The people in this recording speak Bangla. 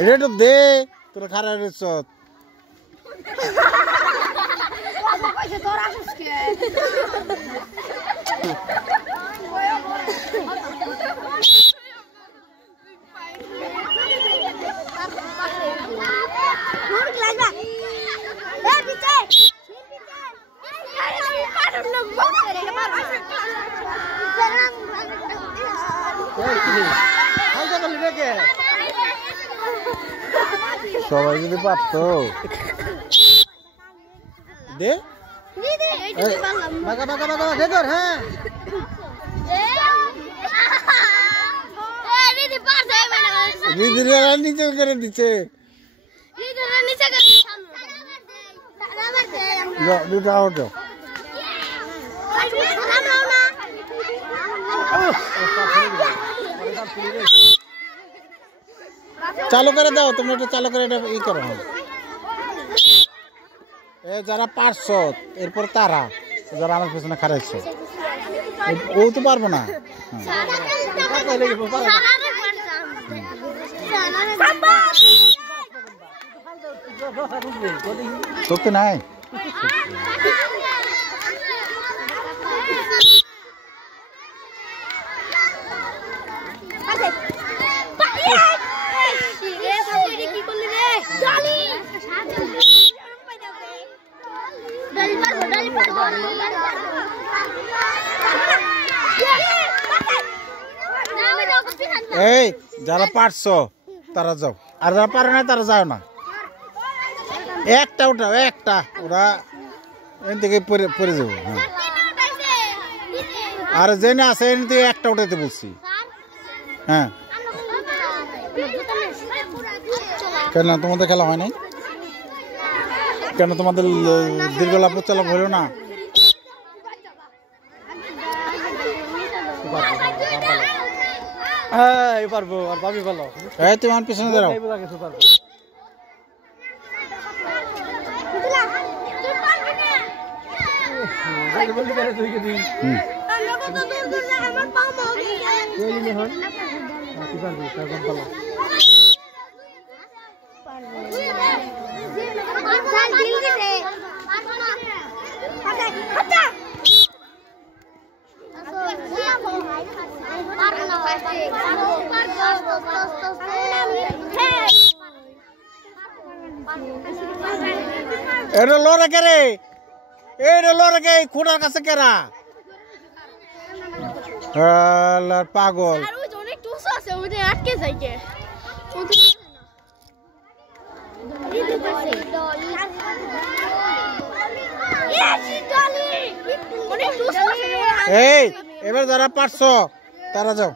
এটা তো দে তোর খারাপ রেছ সবাই যদি পারতো দে বাগা বাগা বাগা দে তোর হ্যাঁ নিচে করে দিচ্ছে চালু করে দাও তুমি এটা চালু করে এটা ই করো যারা পারছো এরপর তারা যারা আমার পেছনে খারাইছো ও তো পারবো না শক্তি নাই এই যারা পারছো তারা যাও আর যারা পারে না তারা যাও না একটা উঠাও একটা ওরা এখান থেকে পরে যাবো আর জেনে আছে এখান থেকে একটা উঠাইতে বলছি হ্যাঁ কেন তোমাদের খেলা হয় নাই কেন তোমাদের দীর্ঘলা প্রচালক হইল না পারবো আর ভাবি ভালো তুমি আমার পিছনে দাঁড়াও এটা লোরে কে রে এটা লোরে কে খুঁটার কাছে কেরা পাগল অনেক টুসু আছে ওদের আটকে যায় কে এই এবার যারা পারছো তারা যাও